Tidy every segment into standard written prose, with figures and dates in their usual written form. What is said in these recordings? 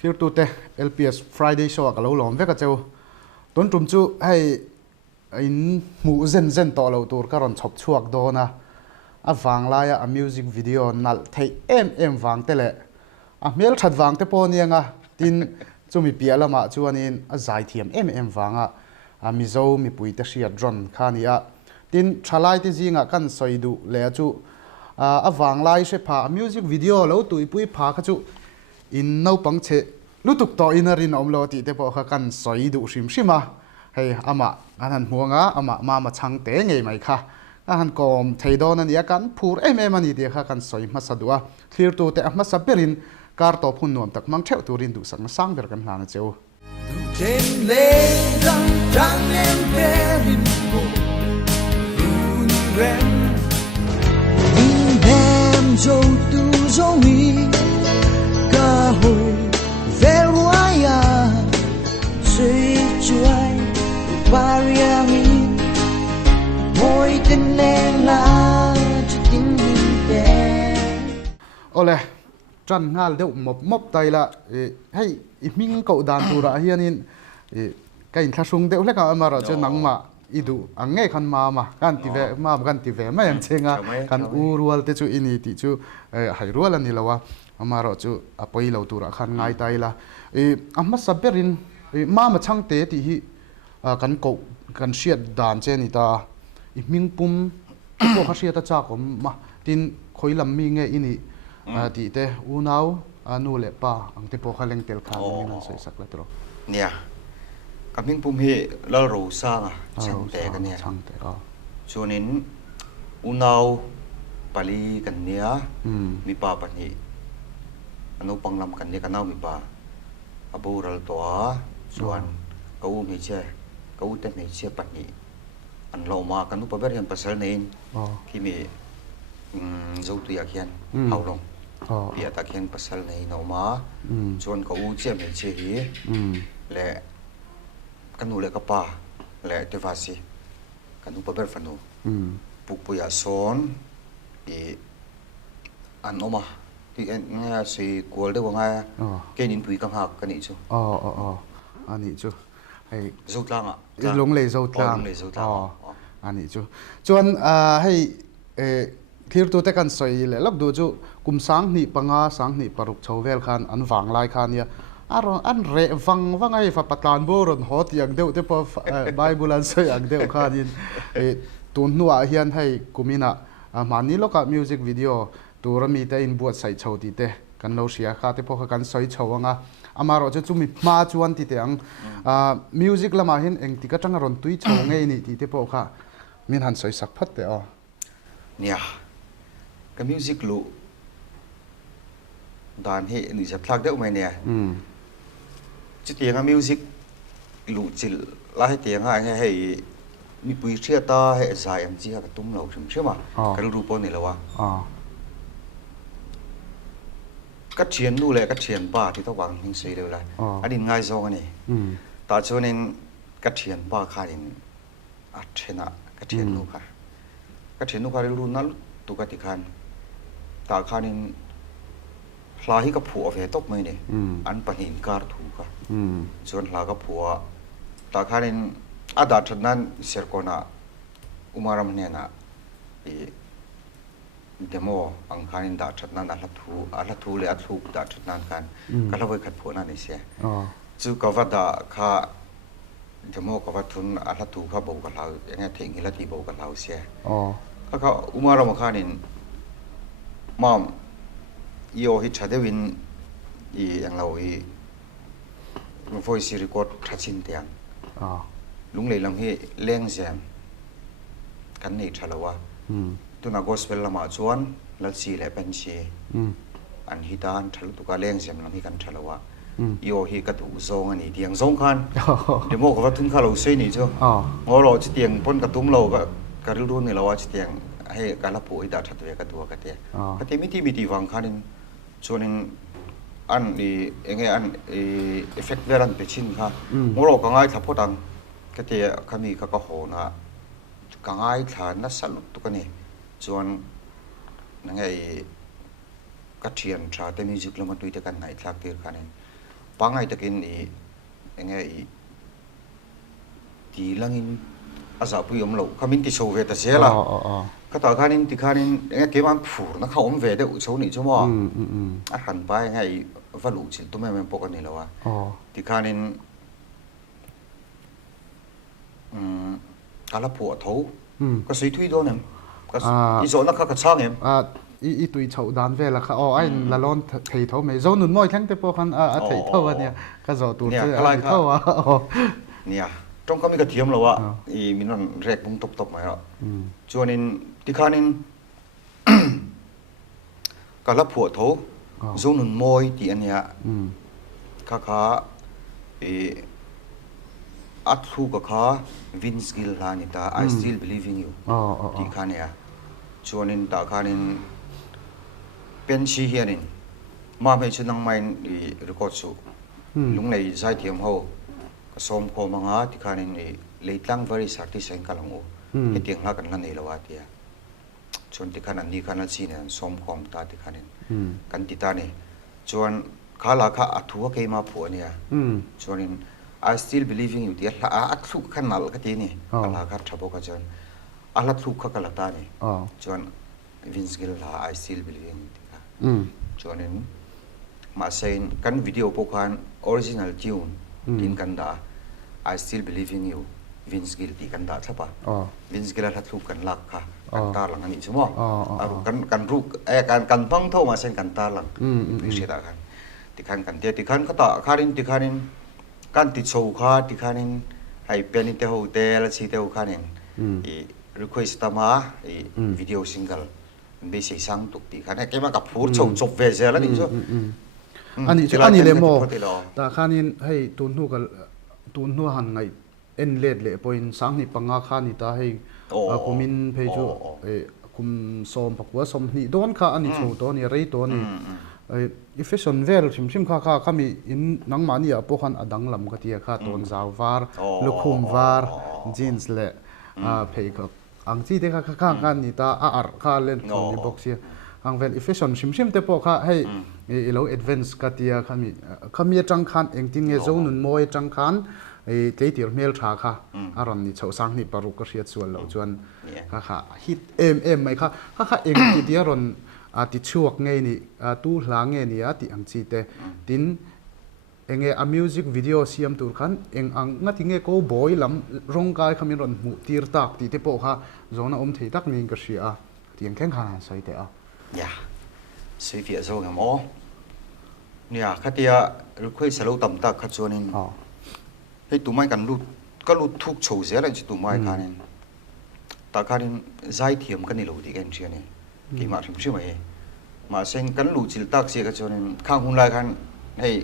clear to te LPS Friday show ka lo lom ve ka cheu ton tum chu hei in mu zen to lo tur ka ron chhop chuak do na a wang la ya a music video nal thei em wang te le a mel that wang te pon yanga tin chumi piala ma chuanin a zai thiam em wanga a mizo mi pui te ria dron khania tin thalai te jinga kan soidu le chu a wang lai she pha music video lo tui pui pha kha chu in no pang che lutuk to inarin omlo ti te po kha kan soidu shima hei ama anan huanga ama ma chang te ngei mai kha ahan kom theidon an ya kan phur em ani de kha kan soi ma sadua clear to te ma saberin kar to phun nom tak mang theu turin du sang ber kan hlana cheu trên lê răng trắng em kevin cô ren in em dâu tu dâu mi ca hồi về loaya suy chuai variamin môi tên lên là tin te ole tran ngal deuh mop tai la hei ming ko dan tura hianin kain thlasung deuh hleka amara che nangma idu ange khan ma kan ti ve ma kan ti ve ma yang chenga kan urual te chu ini ti chu hai rual ani lawa amara chu apoi lo tura khan ngai tai la amma saberin ma chang te ti hi kan ko kan shiat dan che ni ta ming pum ko kha shiat ta cha kom ma tin khoilam mi nge ini ti te unau anu le pa ang te po khaleng tel khan ni nan soi sak la tro nia kaming pum hi la ro sa nga chang te kan nia chang te chuanin unau pali kan nia mi pa pan hi anu panglam kan nia kanau mi pa abural to chuan kau mi che kau te mi che pan hi an lo ma kanu pa ber hian pasal nein ki mi zo tu ya khian hau long pia ta khian pasal nei no ma chuan ko u che me che hi le kanu le ka pa le te vasi kanu pa ber fanu pu pu ya son e an oma ti nga si kol de wanga ke nin pui kam hak kani chu ani chu hei zo tlanga long le zo tlang ani chu chuan hei clear to te kan soi le lak du chu kum sang ni panga sang ni paruk chhovel khan an wang lai khan ya an re wang ai fa patan boron hot yak deu te po bible an soi ak deu khan in tun nuwa hian hei kumina mani loka music video turami te in buat sai chhoti te kan lo sia kha te po kan soi chhawanga amaro chu chumi ma chuan ti te ang music lama hin eng ti ka tanga ron tui chhawng ei ni ti te po kha min han soi sak phat te nia ka music lu dan he ni sa thak deuh mai ne chi tianga music lu chil la he tianga he mi pui thria ta he zai am chi ha tum lo chim chima ka ru po ni lawa ka thian nu le ka thian pa ti to wang hing sei le la adin ngai zo ani ta chuanin ka thian pa kha in a thena ka thian nu kha ru nal tu ka ti khan ta khanin hla hi ka phu ve tok mai ni an panin kar thu ka chuan hla ka phua ta khanin ada thnan ser kona umaram ne na e demo ang khanin da thnan a la thu le a thu da thnan khan ka la voi khat phu na ni se chu ka va da kha demo ka va thun a la thu kha bo ka la enge thing hi la ti bo ka la se ka umaram khanin mam yo hi chadewin I ang lo I voice record thachin tiang lung le lam hi leng jam kan nei thalawa tuna gospel lama chuan lal si le pen si an hi dan thal tu ka leng jam lam hi kan thalawa yo hi ka tu zong ani tiang zong khan demo ko thun kha lo sei ni chu ngolo chi tiang pon ka tum lo ka ru ni lawa chi tiang he kala pu ida that ve ka tu ka te ka te mi ti wang khanin chuanin an I enge an effect veran pe chin kha ngoro ka ngai thapot ang ka te khami ka ho na ka ngai thla na salut tu ka ni chuan na ngai ka thian tha te music lama tuite kan nai thlak tir khanin pangai takin enge ti langin aza puyom lo kamin ti chove ta sela ka ta khanin ti khanin enge ke ban phur na khawm ve de u chho ni chumo a han pai ngai valu chil tu me pok ani lawa ti khanin kala pu tho ka sei thui do nem ka i zo na kha chang em i tui chau dan ve la kha ai la lon thei tho me zo nun moi thang te po khan a thei tho wa nia ka zo tu te a tho wa nia trong kami ka thiam lo wa I minon rek bung top mai ro chuanin ti khanin kala pu tho zo nun moi ti ania kha at thu ka kha Vince Gill la ni ta I still believe in you ti khania chuanin ta khanin pen chi hianin ma me chunang main I record su lung nei zai thiam ho ka som ko manga ti khanin leitlang very sarti sen kalangu hetiang la kan la nei lawa tia chon ti khanan ni khana chi ne som khom ta ti khanin kan ti ta ni chuan khala kha athu ke ma phu ania chuanin I still believe in you dia la a thu khanal ka ti ni ala kha thabo ka chuan ala thu kha kala ta ni chuan Vince Gill la I still believe in you chuanin ma sein kan video po khan original tune din kan da I still believe in you Vince Gill ti kan da thapa Vince Gill la thu kan lak kha kan ta lang ani chumo aru kan ru kan pang tho ma sen kan ta lang ri se da kan ti khan kan te ti khan ka ta kharin ti khanin kan ti chou kha ti khanin hai peni te ho te la chi te ho khanin I request ta ma video single be sei sang tuk ti khan ke ma ka phur chou chop ve je la ni so ani le mo ta khanin hei tun nu han ngai en let le point sang ni panga kha ni ta hei kumin phei chu kum som pakwa som ni don kha ani chu to ni rei to ni efficient vel chim kha kami in nang mani a po khan adang lam ka tia kha ton zaw var lukhum var jeans le phei ka ang chi te kha kan ni ta ar kha len thon ni box ya ang vel efficient chim te po kha hei ilo advance ka tia khami tang khan engtin nge zo nun moi tang khan te tir mel tha kha aron ni chau sang ni paru ka riat chuan lo chuan kha hit mai kha eng ti dia ron ti chuak ngei ni tu hla nge ni ti ang chi te tin enge a music video siam tur khan eng ang ngati nge ko boy lam rong kai khamin ron mu tir tak ti te po kha zona thei tak ning ka ria tiang kheng kha sai te ya sei fi zo ngam o nia khatia request salo tam ta kha chuanin hei tu mai kan lut thuk chho ze la chi tu mai khanin ta khanin zai thiam kan ni lo di gen chiani ki ma thim chi mai ma sen kan lu chil tak se ka chuanin khang hun lai khan hei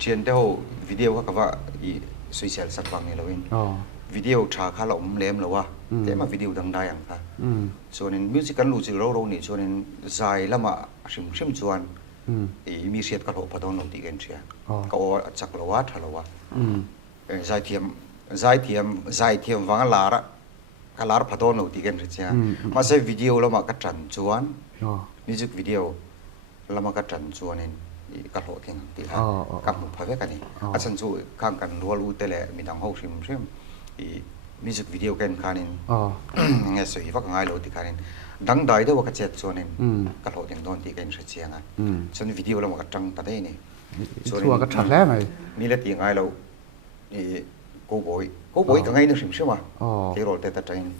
thian te ho video ka wa I social sat bang ni loin video tha kha la lem lo wa te ma video dang da yang kha chuanin music kan lu chil ro ni chuanin zai lama hrim chuan mi siat ka lo padon no ti gen chia ka o chak lo wa tha lo wa zai thiam wang lara kalar padon no ti gen chia ma se video lama ka tran chuan music video lama ka tran chuanin ka lo thing ti ha ka mu phave ka ni a chan chu khang kan rol u tele mi dang ho hrim music video ken khanin nge so hi wa ngai lo ti khanin dang dai de wa ka chet chuanin ka lo thing don ti ken ri chianga chun video lama ka tang ta dei ni chua ka thak le mai ni le ti ngai lo cô bối cả ngày nó xìm xìm à cái rồi tết trên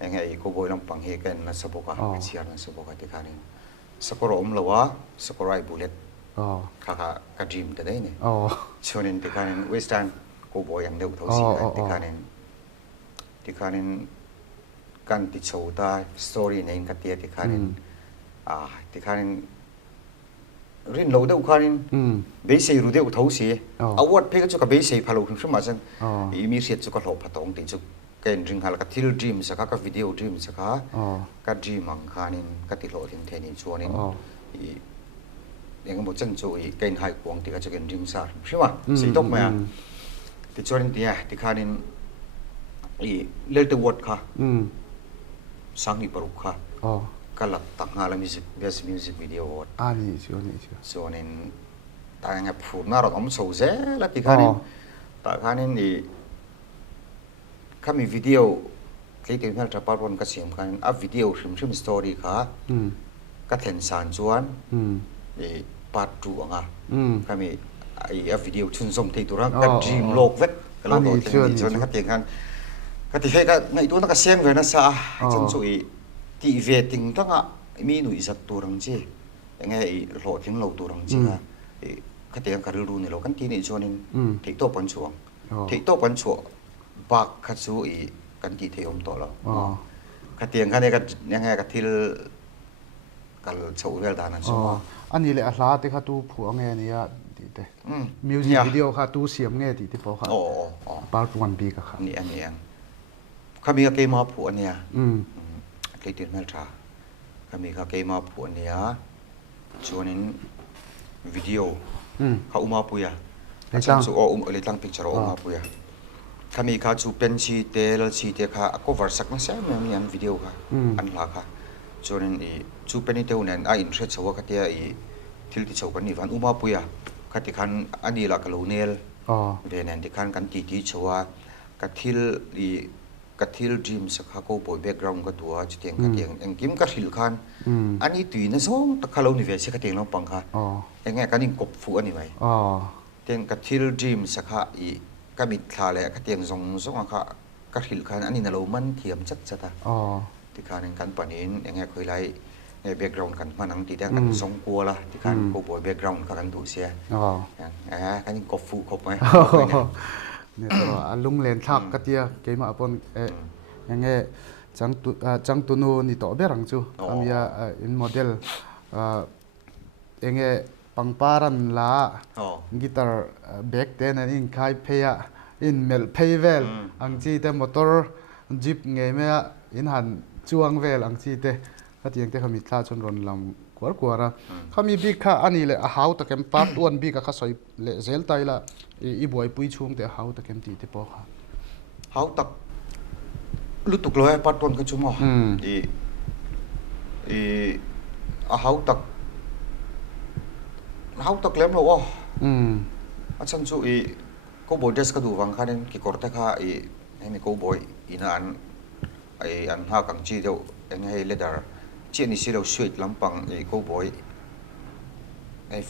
ngày cô bối làm bằng hệ cái nó sắp bốc à chia nó sắp bốc à thì cái này sắp có ôm là quá sắp có rai bullet cả cái gym tới đấy này cho nên thì cái này western cô bối ăn đều thấu xí thì cái này căn thì sầu ta story này cái tiệt thì cái này thì cái này rin lo de ukharin be sei ru de thau si award phe chu ka be sei phalo khum ma jan mi riat chu ka hlo phatong ti chu ken ring hal ka thil dream sa ka video dream sa ka dream ang khanin ka ti lo thing theni chuanin eng mo chen chu ken hai kwang ti ka chu ken ring sa shima sei tok ma ti chuanin ti khanin le te word kha sang ni paru kha kalak tak ngala music best music video award ani chu so nen ตาไงผูน่ารถอมโซเซ่ละที่คันตาคันนี่ข้ามีวิดีโอที่ติดมาจากปาร์ตวันก็เสียงกันอัพวิดีโอชิมสตอรี่ค่ะก็เห็นสารจวนปาร์ตจูงอ่ะข้ามีอัพวิดีโอชุนสมที่ตัวนั้นก็จีมโลกเวทก็เราตัวที่จวนนะครับอย่างกันก็ที่ให้ก็ในตัวนั้นก็เสียงเวนัสอ่ะจนสุดที่เวทิงตั้งอ่ะมีหนุ่ยสัตตัวรังจียังไงโหลดทิ้งเราตัวรังจีอ่ะก็ที่ยังการรู้นี่เรากันที่นี่จวนนี่ที่โตปันช่วงที่โตปันช่วงปากขัดสู้กันที่เที่ยวต่อแล้วก็ที่ยังกันเนี่ยก็ยังไงก็ที่กันโชว์เวลานั้นใช่ไหมอันนี้เลยอาลาที่เขาตู้ผัวไงเนี่ยดีเด้มิวสิกวิดีโอเขาตู้เสียงไงดีที่พอครับปาร์ตวันบีก็ครับนี่อันนี้เองเขามีเกมมาผัวเนี่ยเกติเมลทราเขามีเกมมาผัวเนี่ยชวนนี้วิดีโอเขาอุ้มมาปุยอาจารย์สุโอเลยตั้งพิจารณาอุ้มมาปุยเขามีเขาจูเป็นชีเตลชีเตค่ะก็วาร์สักนั่นใช่ไหมมีอันวิดีโอค่ะอันหลักค่ะชวนนี้จูเป็นนี่เท่านั้นอินเทรสชัวร์ก็ที่ทิลที่ชัวร์กันนี่วันอุ้มมาปุยก็ที่คันอันนี้หลักลูเนลเบนที่คันกันที่ชัวร์ก็ทิลกัทิลจิมสักข้าก็ปล่อยแบ็กกราวด์ก็ตัวจุดเตียงก็เตียงเอ็งกิมกัทิลคันอันนี้ตุยนั่นส่งตะข้าเราหนิเวสก็เตียงน้องปังค่ะเอ็งไงกันนี่กบฟูอันนี้ไว้เตียงกัทิลจิมสักข้าก็มีทาเลยก็เตียงส่งค่ะกัทิลคันอันนี้นั่นเรามันเทียมจัดจัดที่คันกันปนินเอ็งไงเคยไล่ในแบ็กกราวด์กันมานั่งตีได้กันส่งกลัวละที่คันก็ปล่อยแบ็กกราวด์กันดูเสียกันนี่กบฟูกบไหมเนี่ยตัวลุงเลนทักกะเตียเกมาปนยังไงจังตุนูนี่ต่อเบรังจูอามีอินโมเดลยังไงปังปารันลากีตาร์แบกเตนอินคายเพย์อินเมลเพย์เวลอังจีเตมอเตอร์จิบไงเมียอินหันจวงเวลอังจีเตกะเตียงเตเขามีท่าชนรนลำกว่าเขามีบิ๊กค่ะอันนี้เลยหาวตะเข็มปาร์ตวันบิ๊กค่ะสอยเละเซลไตละอีบวยปุยชุ่มแต่หาวตะเข็มตีที่ปอค่ะหาวตักลุตุกเลยปาร์ตวันก็ชุ่มอ่ะหาวตักเลี้ยมเราอ่ะอาจารย์สุก็บอยเดสก็ดูฟังค่ะเนี่ยกี่กอร์เตค่ะให้มีก็บอยอินอันหากังจีเดียวยังให้เลดาร์เชี่ยนี่สิเราช่วยลำปังก็บอย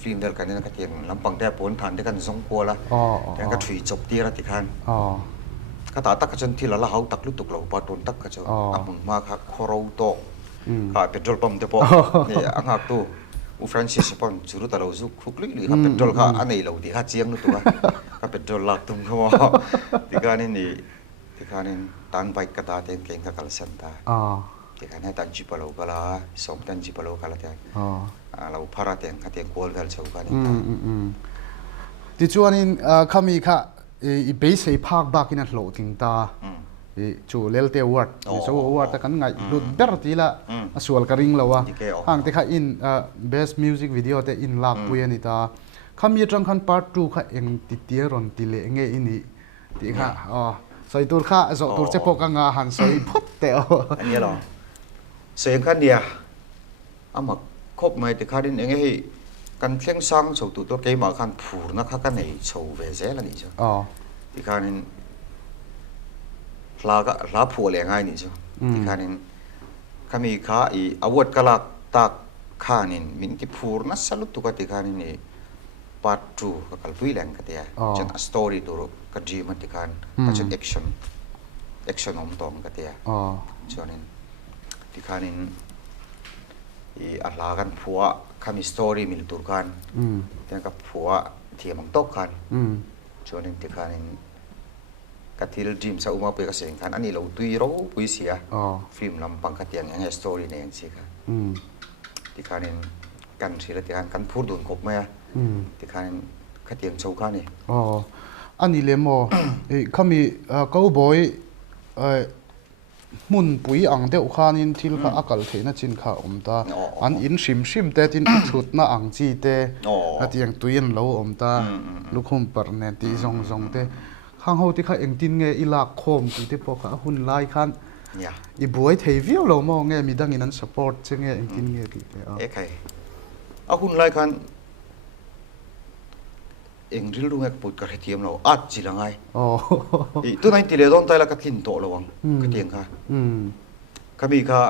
ฟิล์มเดียวกันนี่นะก็เตียงลำปังได้ผลทานได้กันสองกัวละแต่ก็ถุยจบตีละติคันก็ตาตักกระจนที่ละเขาตักลุตุกเราปาตนตักกระจนอามุนมาค่ะโคโรโตค่ะเป็นโจลปั๊มเดปนี่อ่างหักตัวอุฟรานซิสปอนจุดตะเราซุกคุกลี่ค่ะเป็นโจลค่ะอันนี้เราดีค่ะเจียงนู่นตัวค่ะเป็นโจลลักตุ้มเขาว่าที่การนี่ตันไปกระตาเต็นเก่งกับกัลสันตาที่การให้ตันจิปโลกละสมตันจิปโลกละเต็นเราพาราเต็นเขาเต็นกอลกันเช่ากันนี่ที่ชวนนี่เขามีค่ะอีเบสไอพาร์คบักนั่นโหลติงตาจูเลลเตอร์ดโซ่วัดแต่กันไงดูเบอร์ตีละส่วนกระริงเราวะห่างแต่ค่ะอินเบสมิวสิกวิดีโอแต่อินลักปุยนี่ตาเขามีจังคันพาร์ททูค่ะเองติดเตียรอนติเลงเงี้ยอินี่ที่ค่ะสอยตัวค่ะสอยตัวเฉพาะกังหันสอยพุทธเตออันนี้หรอเสียงกันเดียอามาครบไหมแต่ค่ะดินเองกันเที่ยงซังโชว์ตัวเกมมาคันผูนักข้ากันไหนโชว์เวเซ่ละนี่จ้ะที่ค่ะนี่ลาผัวเลยง่ายนี่จ้ะที่ค่ะนี่ข้ามีข้าอวดกะลักตักข้านี่มินที่ผูนักสลุดตัวที่ค่ะนี่ปาร์ต2ก็คัลปุยแรงกันเดียจนสตอรี่ตัวก็จีมันที่ค่ะก็จนแอคชั่นอมตองกันเดียจ้ะนี่ที่ค่ะนี่อัลลากันผัวคำมีสตอรี่มิลตุรกันแต่กับผัวที่มังตกกันชวนนี้ที่คันกัทิลจิมสาวมาเปิดกระเสียงกันอันนี้เราตุยรู้ปุยเสียฟิล์มลำปังกัดยังไงสตอรี่เนี่ยสิครับที่คันกันสิละที่คันกันพูดโดนกบไหมที่คันกัดยังโชว์กันนี่อันนี้เลยมั้งเขามีเขาบอยมุนปุยอังเดียวข้านินทิลข้าอักลเทน่ะจินข้าอมตาอันอินชิมแต่จินชุดน่ะอังจีเตอะที่ยังตุยนเราอมตาลูกหุ่นปรเนตีซองเตข้างเขาที่ข้าเองตินเงยอิลากโคมที่ที่พอข้าหุ่นไล่ขันอีบวยเทวิลเรามองเงยมีดังอินันสปอร์ตเช่นเงยเองตินเงยที่ใครเอาหุ่นไล่ขัน eng ril ru ngak put ka hetiam lo at chi langai อ๋อ i tu nai ti le don tai la ka thin to lo wang ka tiang kha อืม ka mi kha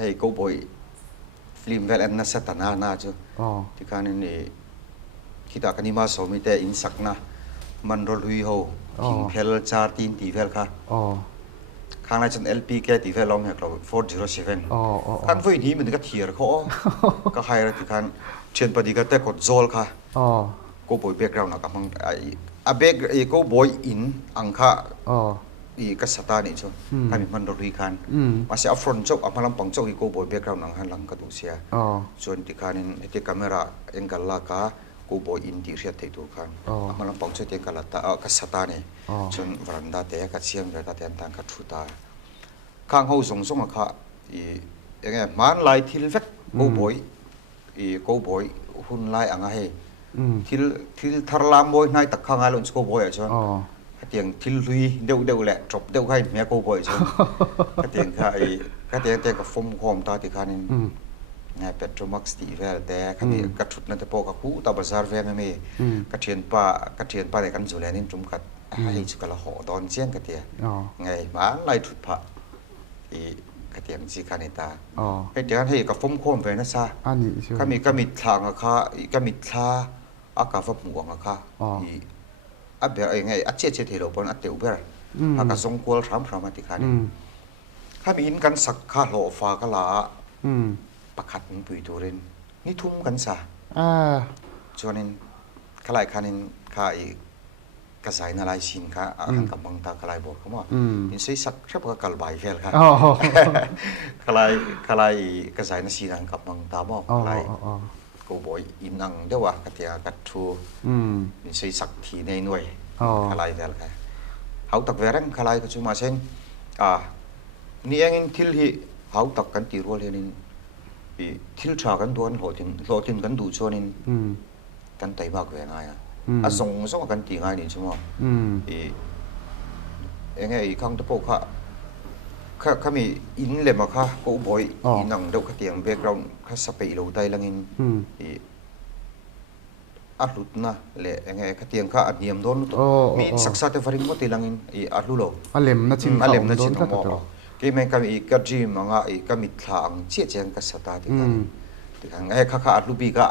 hey go boy film vel an na satana na chu อ๋อ ti khan ni kita kani ma so mi te in sakna man rol hui ho king phel char tin ti vel kha อ๋อ khang lai chan lp ke ti vel long hek lo 407 อ๋ออ๋อ kan voi ni min ka thiar kho ka hai ra ti khan chen pa di ka te kot zol kha อ๋อ go boy background na ka mang a bag go boy in ang kha อ๋อ i ka sata ni chu kami man rol hui khan อืม ma se a front chok a malam pang chok i go boy background nang han lang ka du sia อ๋อ chuan ti khanin heti camera angle la ka ko boy in ti riat thei tur khan Oh. amalam pang chu te kala ta ka sata ne Oh. chuan veranda te ka chiam ve ta ten tang ka thuta khang ho song song kha i enge man lai thil vek ko boy i ko boy hun lai anga he อืม thil thar lam boy nai tak khang alon ko boy a chuan อ๋อ tiếng thil lui đều lẹ chụp đều hay mẹ cô boy chứ cái tiếng khai cái tiếng cái phong khom ta thì khai nên ngay Petromax thì về để cái tiếng cái chút nên thì bỏ cái cú ta bazar về mẹ cái chuyện pa để cái dù lên nên chúng cái hay chỉ cái là họ đón chiên cái tiếng อ๋อ ngày mà lại chút pa thì cái tiếng gì khai nên ta อ๋อ cái tiếng hay cái phong khom về nó xa อันนี้ใช่ไหม cái mi thang à khai cái mi tha à cái pháp muang à khai thì à bé ấy ngay à chết thì đâu bọn à tiểu bé à cái giống quál thắm thắm à thì khai อืม ข้ามีอินกันสักข้าโหลฟ้าก็ลา อืม ประคัดมันปุยตัวเรนนี่ทุ่มกันซะ อ่า จวนนินขลายขานินข้าอีกระสายนาลายชินข้าอาหารกับบังตากลายบทเขาว่าอินใช้สักแค่พอกลบายเฟลค่ะ อ๋อ ขลายกระสายนาซีนังกับบังตาบอก อ๋อ ขลาย อ๋อ กูบอยอินนังเดียวว่ากระเทียกัดทู อืม อินใช้สักทีในหน่วย อ๋อ ขลายเฟลค่ะเขาตักเวรังขลายก็จุมาเช่นนี่เองทิลที่เขาตักกันตีรัวเลยนี่ทิลชากันตัวนั้นโหดินกันดูชวนิน อืม กันไต่มากเวงไงส่งกันตีง่ายนี่ใช่ไหม อืม เองไงข้างตะโปกข้ามีอินเลยมาค่ะกูบอยอินนังเดาขเตียงแบ็กกราวด์ข้าสเปย์เราได้ลังอินอัดลุดนะเลยเองไงขเตียงข้าอัดเนียมโดนมีสักษาเทฟาริงหมดตีลังอินอัดลุโล อันเล็มนะชิน อันเล็มนะ โด ชิน ก็ มอ ตัว que me kami ikadji manga kami thlang che chen ka sata ti kan ngai kha kha lubi ka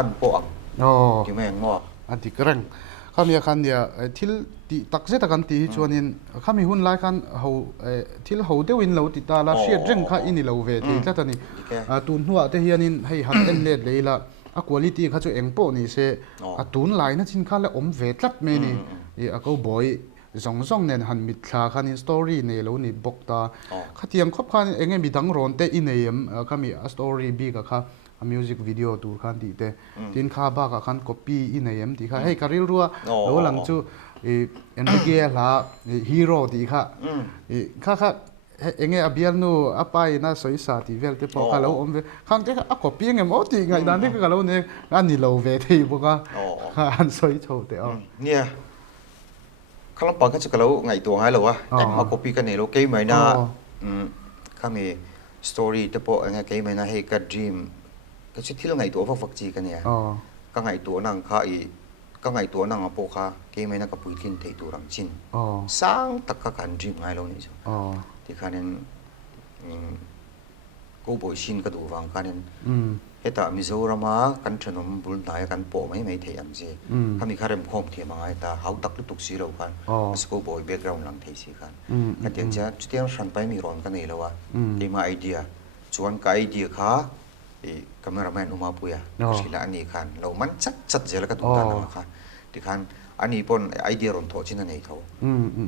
an po ang อ๋อ ki me ngo อันที่กระงข้ามีคันเดียทิลตีตักเสตกันตีชวนินข้ามีหุ่นไล่คันเขาทิลเขาเดวินเราติดตาลาเชียดเร่งข้าอินี่เราเวทีแล้วตอนนี้ตูนหัวเทียนินให้หันเอ็นเลดเลยละอะคุณลิตี้ข้าจะเอ็งโปนี่เสตูนไลน์นั่นชินข้าเลยอมเวทลัดเมนี่อะก็บอยzong nen han mit thla khan in story nei lo ni bok ta khatiang khop khan enge mi dang ron te in em khami a story bi ka kha a music video tur khan ti te tin kha ba ka khan copy in em ti kha hei karil ruwa lo lang chu e enge la hero ti kha e kha enge abial nu apai na soi sa ti vel te po ka lo om ve khang te a copy ngem o ti ngai dan te ka lo ne an ni lo ve thei bo ka an soi chho te o niaข้าลำปางก็จะกล่าวไงตัวไงหรอวะแต่มา copy กันเนี่ยเราเกมไหมนะข้ามี story แต่พอไงเกมไหมนะให้กับ dream ก็จะที่เราไงตัวฟักจีกันเนี่ยก็ไงตัวนั่งข้าอีก็ไงตัวนั่งอ่ะพอข้าเกมไหมนะกับปุยทินเทตัวรังจินสร้างตักกัน dream ไงเราเนี่ยที่ข้าเนี่ยกูบอยชินก็ดูฟังข้าเนี่ยเฮตามิโซรามากันชนมบุญนายกันโปไม่เทียมสิข้ามีคารมคมเทียมไงแต่เขาตักลุตุกสีเรากันสกูบอยแบ็กกราวน์หลังเทียสิกันกันเดียงจะจุดที่เราฉันไปมีร้อนกันนี่แล้ววะที่มาไอเดียชวนกับไอเดียข้าคาเมราแมนอุมาปุยสิละอันนี้กันเรามันชัดเจนแล้วก็ถูกต้องนะคะที่กันอันนี้ปนไอเดียร้อนโถชินันเองเขา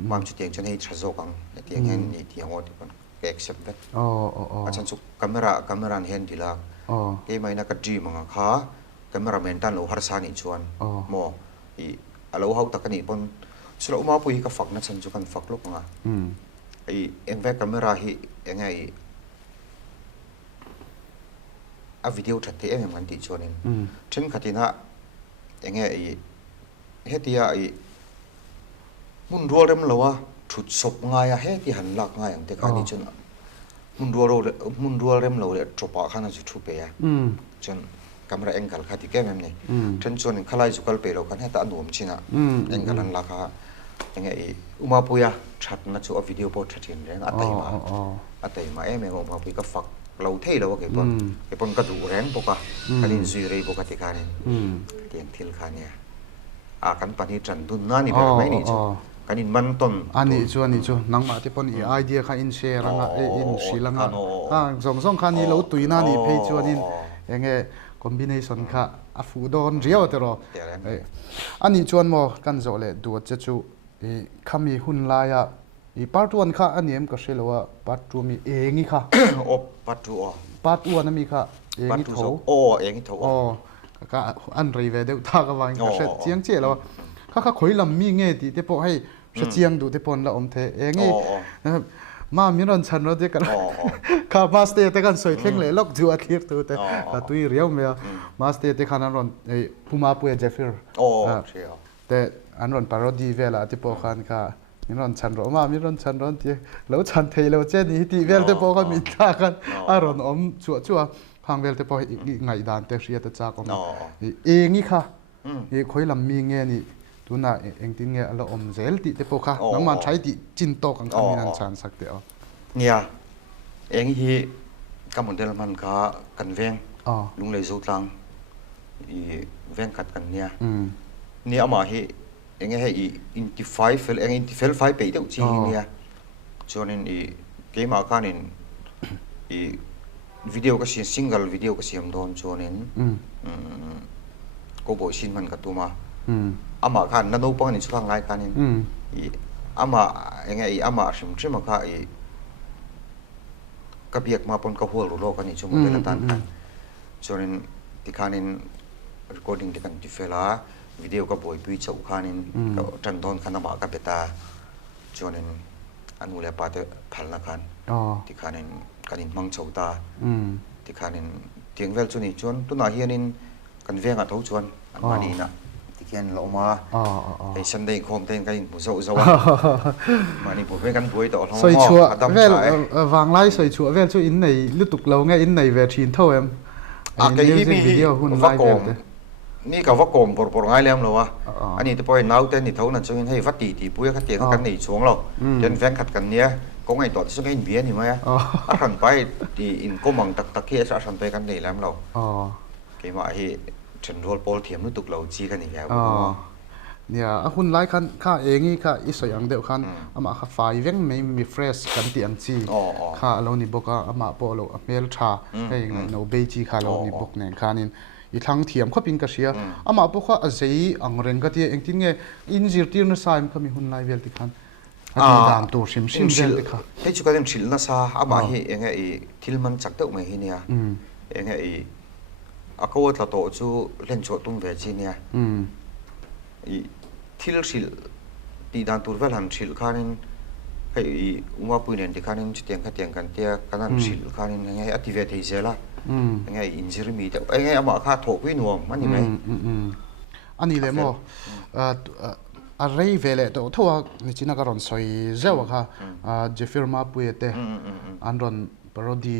ความจุดเดียงจะให้ชัดโจกังเดียงเห็นนี่เดียงว่าที่ปนเอ็กเซปต์อาจารย์สุคาเมราเห็นดีละเกมไม่นักจีมังค่ะคาเมราแมนตันเราฮาร์ซานิชวนโมเราเขาตะกันนี่ปนสุดอุมาปุยก็ฝักนักสันจุกันฝักลูกมั้งไอเอ็งแวคคาเมราฮียังไงอะวิดีโอชัดเจนมันติดชวนนี่ฉันขัดที่น่ะยังไงเฮติยามุนรัวเริ่มแล้วว่าชุดศพง่ายเฮติหันหลักง่ายอย่างเด็กอันนี้จนมุนรัวเริ่มแล้วเลยจบปากขนาดจุดทุบไปจน camera angle ค่ะที่แก้มนี่ท่านชวนขลายจุกลเปเรากันให้ตาหนุ่มชินะ angle นั้นราคายังไงอุมาปุยะชัดนะชัววิดีโอโปรชัดเจนเรื่องอัตยมาเองอุมาปุยก็ฝักเราเท่เราเก็บปนกระดูแรงปกะกันอินซีเรย์ปกติการเตียงทิลคาเนี่ยกันปนิจันตุนนั่นนี่เป็นไม่นี่จ้ะกันอินมันต้นอันนี้ชัวนังมาที่ปนไอเดียค่ะอินเชร์ลังอินสีลังสองคันนี้เราตุยนั่นนี่เพย์ชัวนินยังไงคอมบิเนชันค่ะฟูดอนเรียวแต่รออันนี้ชวนมอกันโจเลยดูจะชูขามีหุ่นลายพาร์ทวันค่ะอันนี้มันก็เชื่อว่าพาร์ทมีเองนี่ค่ะโอ้พาร์ทวันนั้นมีค่ะเองนี่เขาเองนี่เขาก็อันรีเวเดท่ากันวางก็เสร็จเจียงเจ๋อแล้วข้าคุยลำมีเงี้ยที่เดี๋ยวพอให้เจียงดูเดี๋ยวพอละอมเทเองนี่นะครับมามีรันชันเราเด็กกันข้ามาสเตย์แต่กันสวยเท่งเลยล็อกจัวคลิปตัวแต่ตุยเรียวเมียมาสเตย์แต่ขนาดรันผู้มาปุยเจฟฟี่แต่อันรันปารอดีเวลาที่พอกันค่ะมีรันชันเรามามีรันชันรันที่แล้วชันเทเราเจนี่ที่เวลที่พอกันมีท่ากันอารมณ์อมชัวพังเวลที่พอไงด่านเตะเชียตจากกันเองนี่ค่ะคุยลำมีเงี้ยนี่ตัวน่ะเองที่เงี้ยเราอมเซลติที่พอค่ะน้องมันใช้ที่จินโตกันคำมีนันชันสักเดียวเนี่ยเองที่กำมันเดลมันก็กันเวงลุงเลยสูตังเวงกัดกันเนี่ยเนี่ยมาให้เองให้อินทิไฟเฟลเองอินทิเฟลไฟไปเดี๋ยวจริงเนี่ยจนนี่เกมอาการนี่วิดีโอก็เสียงซิงเกิลวิดีโอก็เสียงโดนจนนี่ก็บอกชินมันกับตัวมาอามาคันนั่นโอปังนี่ช่วงรายการนี่อามายังไงอามาชิมชิมมาค่ะก็เบียกมาปนกับหัวโลกันนี่ชั่วโมงเดียวตันจนนี่ที่คันนี่ recording ที่กันที่เฟล่าวิดีโอก็บ่อยปีเจ้าคันนี่ก็จันทร์คันนาบากับเบต้าจนนี่อันนู้นเลยปาเตพัลนักันที่คันนี่กันนี่มังเจ้าตาที่คันนี่เทียงเวลจนนี่จนตัวนาเฮียนี่กันเวียงอัดทุกจวนอันมานี่นะที่เขียนลงมาไอ้ฉันได้คอมเต้นกันผู้เจ้ามานี่ผมเป็นกันป่วยต่อท้องสวยชัวเวลวางไล่สวยชัวเวลช่วยอินในลุตุกเราไงอินในเวทีนเท่าเอ็มไอ้ที่มีว่ากลมนี่กับว่ากลมปวดง่ายแล้วเหรอวะอันนี้จะปล่อยน้าวเต้นนี่เท่านั้นช่วยให้ฟัดตีปุ้ยขัดเตียงกันนี่ช่วงเราจนแฟนขัดกันเนี้ยก็ไงต่อที่ช่วยให้เบี้ยนี่ไหมอันไปที่อินก็มังตะเคียนอันไปกันนี่แล้วเราเกี่ยมาให้ฉันรัวโพลเทียมนุตุกเราจีกันอีกแล้วเนี่ยหุ่นไล่คันข้าเองนี่ข้าอิสยังเดียวคันอามาข้าไฟเว้งไม่มีเฟรชกันเตียงจีข้าเรานี่บอกอามาโปโลเมลชาให้ไงโนเบจีข้าเรานี่บอกเนี่ยข้านี่อีทั้งเทียมข้าพิงกระเชียอามาบอกว่าอาศัยอังเริงก็ที่เองที่เนี่ยอินจิร์ตีนสายมันก็มีหุ่นไล่เวลที่คันอันนี้ตามตัวชิมเวลที่ข้าให้ชุกันชิลนะซาอามาให้เองไงทิลมันจักเต้าไม่ให้เนี่ยเองไงก็ว่าถ้าโตจูเล่นโจตุ้งเวจีเนี่ยทิลชิลตีดันตัวเวลันชิลคานินให้ว่าปุ่นเนี่ยที่คานินจุดเตียงขัดเตียงกันเตียกันนั่นชิลคานินยังไง activate เสร็จละยังไงอินซิริมีแต่ยังไงอามาค่าโถวินวมมันยังไงอันนี้เลยมั้งอะไรเวลตัวทั่วนี่จีน่าการอนสวยเจ้าค่ะเจฟฟี่มาปุยเตอันรอนปารอดี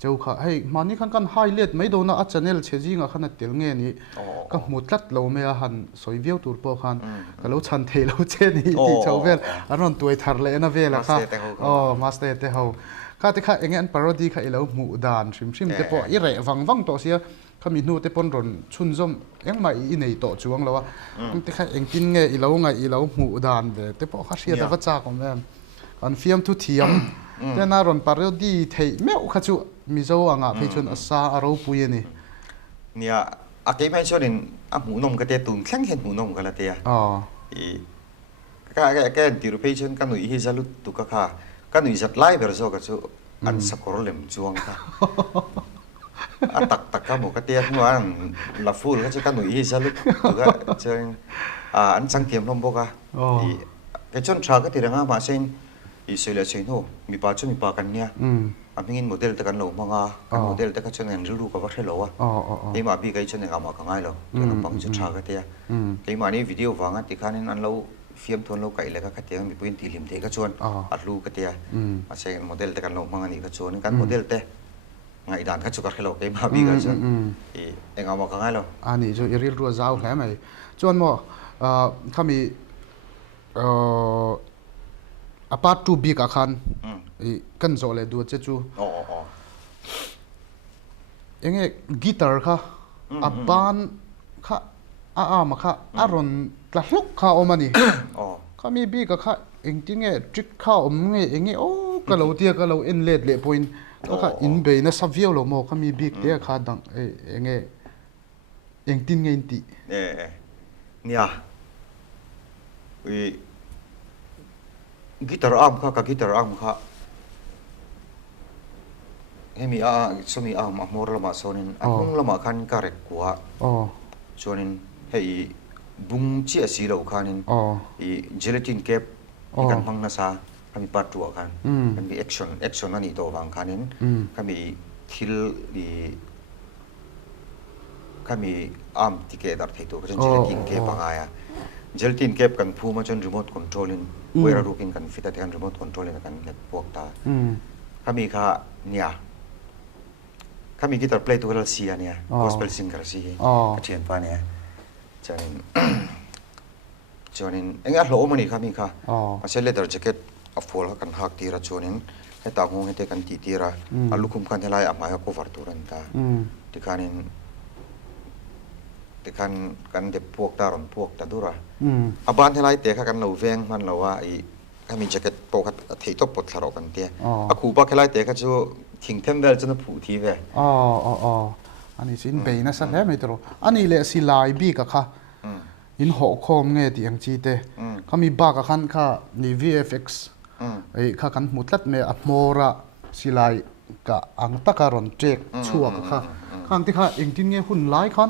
เจ้าค่ะให้มันนี่ขั้นไฮไลท์ไม่โดนนะอัจฉริยะเชื่อจริงอ่ะขนาดเตียงเงี้ยนี่ก็หมดลัดเราไม่หันสวยวิวตัวปอคันก็เราชันเทเราเช่นนี้ที่เจ้าเวลอันนั้นตัวทาร์เลยนะเวลค่ะมาสเตย์เตเขาข้าที่ข้าเองอันปารอดีข้าเราหมู่ด่านชิมเตปออีเร่วังตัวเสียข้ามีนู่นเตปนรอนชุนจมเองมาอีในโตจวงแล้ววะที่ข้าเองกินเงี้ยเราไงเราหมู่ด่านเดเตปอข้าเสียแต่ว่าจากของแม่อันฟิล์มทุเทียมแต่น่ารอนปารอดีเทย์ไม่ข้าจูมิโซอ่ะพี่ชนอาซาอารมณ์ปุยนี่เนี่ยอาเกย์ไม่ชอบเห็นหมูนมกระเทียตุ่มแข็งเห็นหมูนมกันละเทียก็ที่รูปพี่ชนกันหนุ่ยฮิซาลุตุกะค่ะกันหนุ่ยจัดไล่เบอร์โซก็จูอันสักโครเลมจวงค่ะตักข้าวหมูกระเทียมว่าลาฟูลก็จะกันหนุ่ยฮิซาลุตุกะเจออันสังเกตลมบอกอ่ะก็ชนชาก็ที่เรื่องมาเช่นอิสราเอลเช่นโหมีปาจุมีปากันเนี่ยอันนี้โมเดลแต่กันเราบ้างกันโมเดลแต่ก็ชนเงินรู้กับว่าใช่หรอวะที่มาพี่ก็ชนเงินเอามากันง่ายหรอแต่เราฟังจุดชาก็เทียที่มานี่วิดีโอฟังที่ข้านี่อันเราฟิล์มทวนเราไก่เลยก็เทียมีพื้นที่ริมเทก็ชวนอัดรู้ก็เทียมาใช้โมเดลแต่กันเราบ้างนี่ก็ชวนกันโมเดลแต่ ngay đàn khách chụp cái lô cái mà bị cái gì thì anhเอามาก็ง่ายแล้ว อันนี้จะเรียนรู้เจ้าแค่ไหมจวนมั่วถ้ามีอาปาร์ตูบีกับคันกันโจเลยดูเจ้าจู อ๋อ ยังไงกีตาร์ค่ะอาบานค่ะมาค่ะอารอนตะลุกค่ะออกมานี่ อ๋อ ข้ามีบีกับค่ะเองที่ไงทริกข้าวมึงเองโอ้ก็เราเดียก็เราเอ็นเลดเลยพอยน์ก็ค่ะอินเบย์นะซับเวียลเราโมข้ามีบีเดียค่ะดังเองเองตินไงติ เนี่ยกีตาร์อาร์มค่ะกับกีตาร์อาร์มค่ะให้มีสมีอาร์มมอร์ละมาโซนินบุ้งละมาคันการ์เรกกว่าโซนินให้บุ้งเชี่ยสีเหล่าคันินเจลาตินเก็บกันพังนาซาก็มีปัดตัวกันก็มีแอคชั่นนั่นนี่ตัวบางคันินก็มีทิลก็มีอาร์มที่เกิดอะไรตัวก็จะเจลาตินเก็บบางอย่างเจลาตินเก็บกันพูมาจนรีโมทคอนโทรลินเวลารูกินกันฟิตแต่กันรีโมทคอนโทรลินกันเน็ตพวกตาก็มีค่ะเนี่ยข้ามีกีตาร์เพลย์ตัวเราเสียเนี่ย gospel singer สิก็เชียนฟ้าเนี่ยจอนินเอ็งอัดโหลมันนี่ข้ามีค่ะอาเซเลเดอร์แจ็คเก็ตอัฟโฟลกันหักตีระจอนินให้ตางงให้เตกันตีระอัลลุคุมกันเท่าไรอ่ะมาให้กูฟัดตัวนั้นตาที่การนินที่กันเด็บพวกตารอนพวกตาดูระอ่ะบ้านเท่าไรเตะข้ากันเราเวงมันเราว่าไอ้ข้ามีแจ็คเก็ตโปกัดที่ตบปดทารกันเตะอ่ะคูบ้าเท่าไรเตะข้าจะทิ้งเทมเบลจนผูทีเว้ยอันนี้สินเบย์นะสักแล้วไม่ตรงอันนี้เลยสิลายบีกับค่ะอินหอกคอมเงี้ยที่ยังจีเตเขามีบ้ากับขันค่ะนี่ VFX ไอ้ข้ากันหมุดลัดเมย์อัพโมระสิลายกับอังตะการอนเจกชัวกับค่ะขันที่ค่ะเองที่เงี้ยหุ่นหลายขัน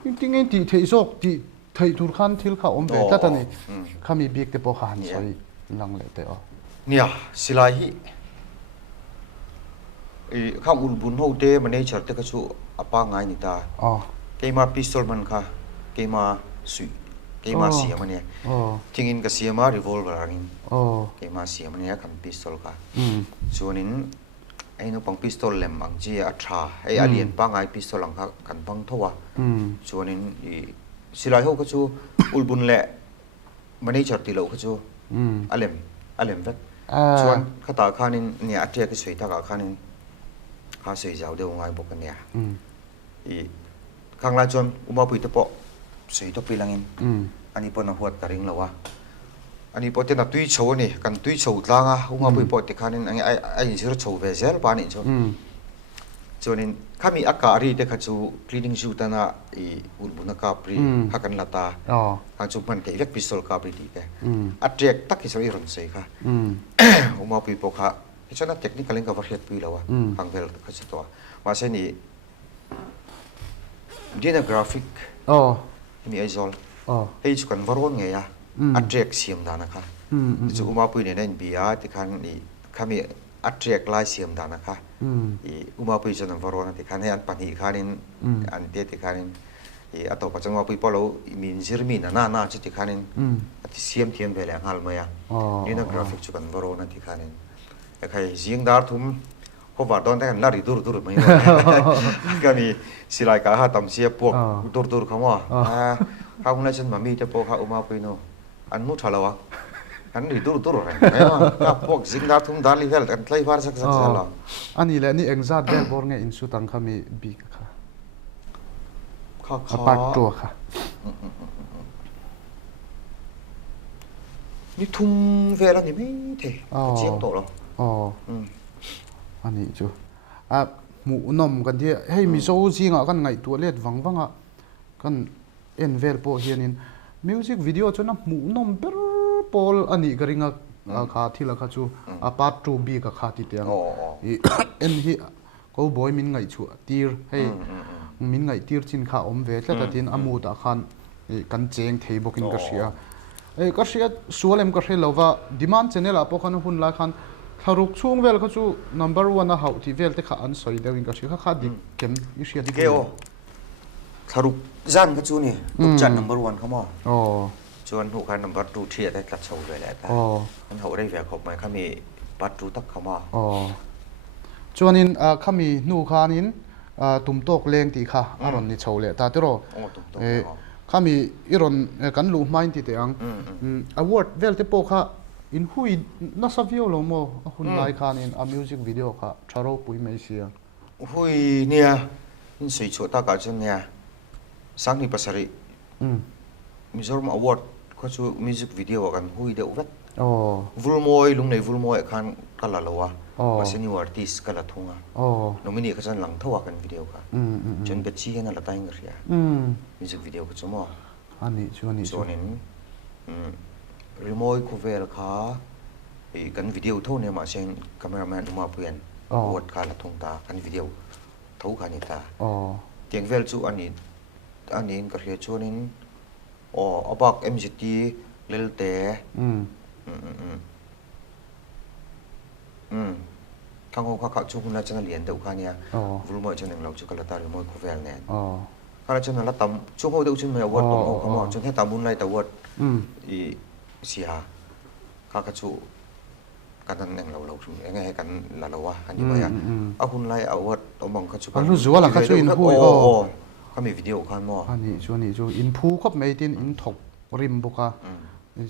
เองที่เงี้ยที่เทโซกที่เททุกขันที่เขาอมเบย์แต่ตอนนี้เขามีบีกแต่พอหันใส่ลังเลยแต่เนี่ยสิลายข้ามอุลบุญโฮเดมันเนี่ยเชิดแต่ก็ชูอปางไงนี่ตาเกมาพิสโตลมันค่ะเกมาสุเกมาเสียมันเนี่ยทิ้งอินกับเสียมารีวอลเวอร์นินเกมาเสียมันเนี่ยคำพิสโตลค่ะส่วนนี้ไอ้นกปังพิสโตลเล่มอังจีอัตราไอ้อเลียนปังไอ้พิสโตลอังค่ะกันปังทัวส่วนนี้สิลายเขาก็ชูอุลบุญแหละมันเนี่ยเชิดตีเหล่าก็ชูอเล็มเวทส่วนข้าตาข้านินเนี่ยอัตราก็สวยตาข้านินข้าสื่อจะเอาเดี๋ยวง่ายบอกกันเนี่ยข้างล่างจนอุมาปุยตะปอสื่อตะปีลังอินอันนี้ปนหัวตะริงแล้ววะอันนี้ปอเตนัดตุยโชว์นี่กันตุยโชว์ตลางอ่ะอุมาปุยปอติขานินอันนี้ไอ้สิ่งที่โชว์เวเซลปานิจนนี่ข้ามีอากาศที่เด็กเขาจูคลีนิ่งชูตันอ่ะอุลบุนกาปรีฮักกันละตาข้าจูมันเกี่ยวกับพิสโตลกาปรีดีแกอัดเรียกตักที่สวยรอนเซ่ค่ะอุมาปุยปอค่ะฉะนั้นเทคนิคการเล่นกับวัชระปีแล้วว่าฟังเวลก็จะตัวว่าเช่นนี้ดีน่ากราฟิกมีไอโซลให้จุกันวารวนไงอ่ะอัดเรียกเสียมดานะคะจุอุมาปุยเนี่ยบีอาร์ที่คันนี่ข้ามีอัดเรียกลายเสียมดานะคะอุมาปุยจนวารวนที่คันให้อันปัญหาคันนี้อันเดียที่คันนี้อัตโตปัจจุบันปุยพอเรามีจิรมีน่าจุดที่คันนี้ที่เสียมเทียมเวลาฮัลมาอ่ะดีน่ากราฟิกจุกันวารวนที่คันนี้ใครยิงดาร์ทุ่มเขาบาดโดนแต่กันลารีดูร์ไม่ก็มีสิลายกาฮาตำเสียพวกดูร์เขาว่าเขาคนนั้นฉันมามีแต่พวกเขาอุมาปุยโนอันมุทะเลวะอันนี้ดูร์อะไรก็พวกยิงดาร์ทุ่มดาร์ลีเวลกันไล่ฟาร์สักแล้วอันนี้แหละนี่เอ็งซัดเดลบอร์ไงอินสุตังเขามีบีค่ะเขาปัดตัวค่ะนี่ทุ่มเวลานี่ไม่เท่เจียงโตหรออันนี้จูหมูนมกันที่ให้มีโซ่จริงอ่ะกันไงตัวเล็ดวังอ่ะกันเอ็นเวลโปเฮียนินมิวสิกวิดีโอจูนะหมูนมเปร์ปอลอันนี้ก็ริงอ่ะขาที่ละค่ะจูปาร์ตูบีกับขาที่เตียงเอ็นฮีเขาบอยมินไงชัวตีร์ให้มินไงตีร์จินขาอมเวทแล้วแต่ทินอามูตะคันกันเจงเทบกินกระเชียก็เสียส่วนเอ็มก็เสียแล้วว่าดีมันเจเนล่ะพวกเขาหุ่นละคันถ้ารุกช่วงเวลก็จู number one นะเขาที่เวลที่เขาอันสวยเดี๋ยวก็เสียเขาดิเข็มยิ่งเสียดิเกโอถ้ารุกจันก็จูนี่รุกจัน number one เขามอชวนถูกคัน number two เทียได้กัดโชว์เลยแหละแต่มันเขาได้แหวกขบไหมเขามีปัดรูตักเขามอจ ชวนนินข้ามีนูขานินตุ่มโตกเลงตีค่ะอารอนนี่โชว์เลยตาติโร โอ้ตุก ข้ามีอีรอนกันลูไม้ตีเตียงอวอร์ดเวลเตโปค่ะอินหุยน่าสวิโอโลโมหุ่นไลขานินมิวสิกวิดีโอค่ะชาร์โรปุยไม่เสีย หุยเนี่ยนี่สวยชัวตากาจนเนี่ยสังนี่ภาษาริมิจอร์มอวอร์ดเขาชูมิวสิกวิดีโอกันหุยเดียววัด อ๋อ วุลมอยลุงในวุลมอยคันกัลลาลัวมาเซนิวอาร์ติสกัลลาทุ่งอ่ะ อ๋อ น้องมินี่เขาจะหลังทว่ากันวิดีโอค่ะจนเป็นชี้นั่นละตั้งกันเรียมิวสิกวิดีโอก็จะมั่ว อันนี้ชวนนี่ ส่วนนี้รีโมทคูเวลค่ะกันวิดีโอทุ่งเนี่ยมาเช่นคาเมราแมนดูมาเปลี่ยนวดการละทุ่งตากันวิดีโอทุ่งกันนี่ตา อ๋อ เตียงเวลจูอันนี้ก็เรียกชวนนี้อ๋ออบักเอ็มจีทีเลลเต้ข้างห้องเขาช่วงนั้นจะเรียนแต่อุคาเนี่ยวุ้งมวยจนหนึ่งเราจะกระตารีโมทคูเวลเนี่ยข้าราชการละตั้มช่วงเขาเดี๋ยวจนไม่วัดตรงเขาหมอจนให้ตั้มบุญไรแต่วัดเสียข้าก็ชูกันนั่นเองเราชุมยังไงให้กันละเราวะอันนี้ไม่อะเอาคุณไรเอาวัดเอามองข้าชูกันรู้สึกว่าหลังข้าช่วยอินพูโอ้เขามีวิดีโอข้างหม้ออันนี้ชวนนี่จูอินพูก็ไม่ตินอินถกริมบุกะ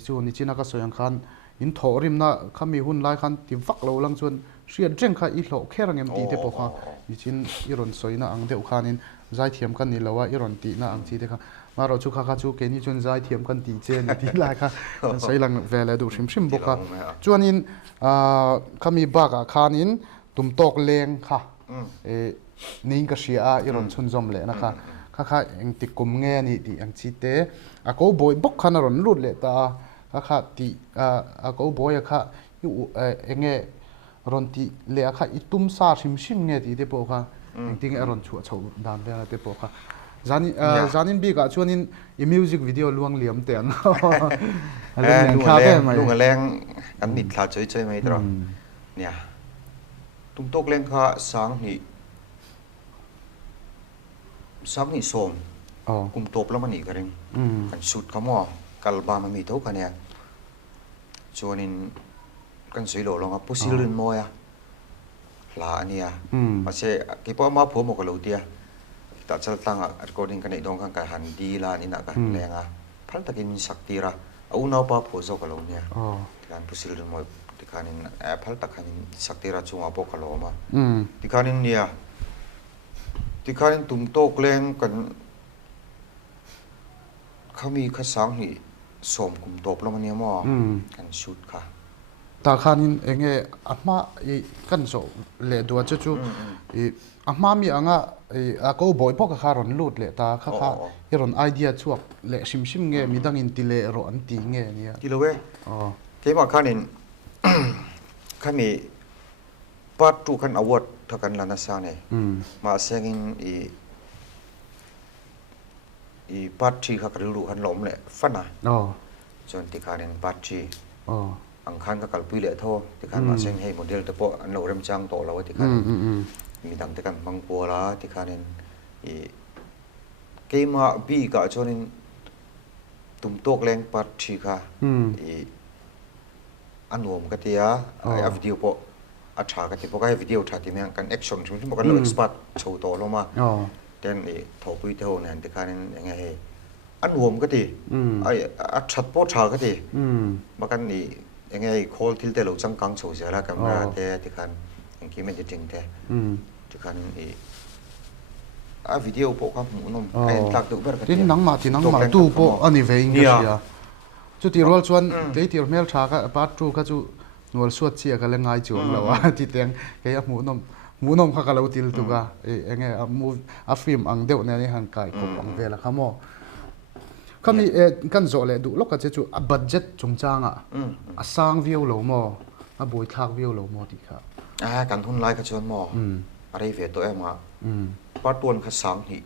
จูนี่จีน่าก็สวยขันอินถกริมน่ะข้ามีหุ่นไล่ขันที่ฟักเราหลังชวนเสียเจ้งข้าอีหลอกแค่รังเอ็มตีเด็บบุกะนี่จีนอีรอนสวยน่ะอังเดียวขันนินใจเทียมกันนี่แล้วว่าอีรอนตีน่ะอังจีเด็กค่ะมาเราชูข้าชูเกนี่จนใจเทียมกันตีเจนตีไล่ค่ะใส่หลังเวลาดูชิมบุกะชวนนินข้ามีบักขันนินตุ่มตกเลงค่ะนิ่งก็เสียอีรอนชุนจอมเลยนะคะข้าเองติกุมเงี้ยนี่ที่ยังชีเตะก็บอยบกขนาดนั้นรุดเลยตาข้าที่ก็บอยข้าอยู่เองเงี้ยรอนที่เลี้ยข้าอีตุ้มซาชิมเงี้ยที่เด็บค่ะเองที่เงี้ยรอนชัวชัวดานเลี้ยเด็บค่ะจานินบีก็ชวนินอีมิวสิกวิดีโอลวงเหลี่ยมเตียนลุงแรงอันนี้ข่าวช่วยไหมตรอเนี่ยตุ้มตกแรงข้าสังนี่ส้มกุมตบแล้วมันอีกกันเองกันสุดเขาหม้อกัลบามันมีเท่ากันเนี่ยชวนินกันสวยหล่อลงอ่ะผู้สิลินมอยอ่ะลาอันเนี้ยมาเช่กี่ป้อมาผัวหมกกะโหลเตียแต่จะตั้งอ่ะกอดินกันในดงกันกันหันดีลานี่นะกันแรงอ่ะพันตะกินสักตีระเอาหน้าป้าผัวโซกะโหลเนี่ยการผู้สิลินมอยที่การนี้พันตะกินสักตีระจงอ่ะปกกะโหลมาที่การนี้เนี่ยที่การนี้ตุ่มโตกแรงกันเขามีข้าสังนี่สมกุมตบแล้วมันเนี่ยมั่วกันชุดค่ะตาขานินเองอามากันโซเลดัวจู่อามามีอ่ะก็บ่อยพวกข้ารอนลูดเลยตาข้าเรอนไอเดียชวกเลชิมเงี้ยมีดังอินติเลรอนตีเงี้ยเนี่ยกิโลเว้เกี่ยว่าข้านินข้ามีปัดทุกันอวดทักันลานาซาเนี่ยมาเสียงปัดชีข้ากระดูกขันล้มเลยฟันนะจนที่ข้านินปัดชีอังคันก็กลปุยเละท่อที่ขันมาเส้นให้โมเดลแต่พออันเราเริ่มจ้างโตแล้วที่ขันมีดังที่ขันบางปัวละที่ขันนั้นเกมมาบีก็จนตุ่มโตกแรงปัดชีค่ะอันรวมกันที่ไอ้วิดีโอพออัดฉากกันที่พอไอ้วิดีโอถ่ายที่มันกันแอคชั่นช่วงที่มันกันเราเอ็กซ์พอร์ตโชว์โตลงมาแต่นี่ถอปุยเท่านั้นที่ขันนั้นยังไงอันรวมกันที่ไอ้อัดฉากพอฉากกันที่มากันนี่ยังไงคอลทิลเตอร์เราจังกังโชว์เสียแล้วกันมาแต่ที่ขันยังคิดไม่จะจริงแต่ที่ขันวิดีโอพวกเขาหมุนนมไอ้ตักดูแบบที่นังมาตู้พวกอันนี้เวงก็เสียจุดที่รัวชวนที่เมลชาก็ปัดจูก็จูนวลสวดเชียก็เลยง่ายจูงแล้วว่าที่เตียงแกหมุนนมเขาก็เราติลตุกะยังไงมูฟิล์มอังเดียวเนี่ยหันกายกบอังเวลาเขาโม่เขามีกันโจเลยดูลูกก็จะจูบัดเจ็ตจงจางอ่ะสร้างวิวโลโม่บอยทักวิวโลโม่ดีครับการทุนไล่ก็ชวนหม้ออะไรเวตัวเอ็มอ่ะปัดตัวนั้นสังหี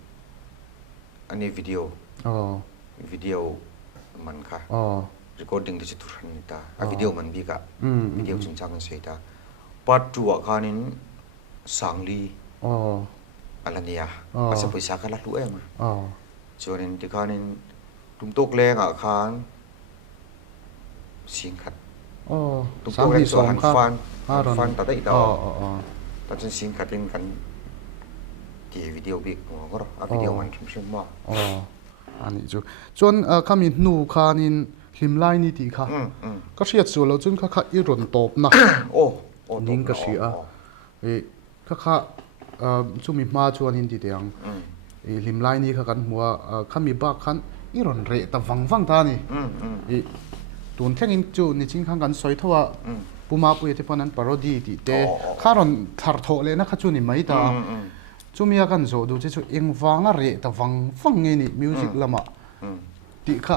อันนี้วิดีโอมันค่ะrecording ที่จะถูกรันตาวิดีโอมันบีกะวิดีโอจงจางกันเสียตาปัดตัวขานินสังลีอะไรเนี่ยภาษาภาษากันละรู้เอ็มส่วนที่ขานินตุ้มตกแรงอ่ะคานสิงขัดตุ้มตกแรงส่วนหันฟันตัดได้อีกต่อ ตอนฉันซิงกัดดินกันที่วิดีโอบิ๊กหัวก็รอวิดีโอมันเข้มๆมาก อ๋ออันนี้จูจนขามีหนูขานินหิมไลนี่ตีค่ะก็เสียดส่วนเราจนข้าอีรอนตบนะ โอ้นิ่งก็เสียข้าจุมีมาชวนนินตีเดียงหิมไลนี่ข้ากันหัวข้ามีบ้าขันอีรอนเรตฟังตานี่ตุนแท่งอินจูนี่จริงข้างกันสวยเท่าว่าปูมาปุยที่พอนั้นปารอดีตีเตข้ารอนทาร์โตเลยนะข้าจูนี่ไม่ตาจูมีอาการโจดูจะจูเองฟังอะไรแต่ฟังไงนี่มิวสิกละมาตีข้า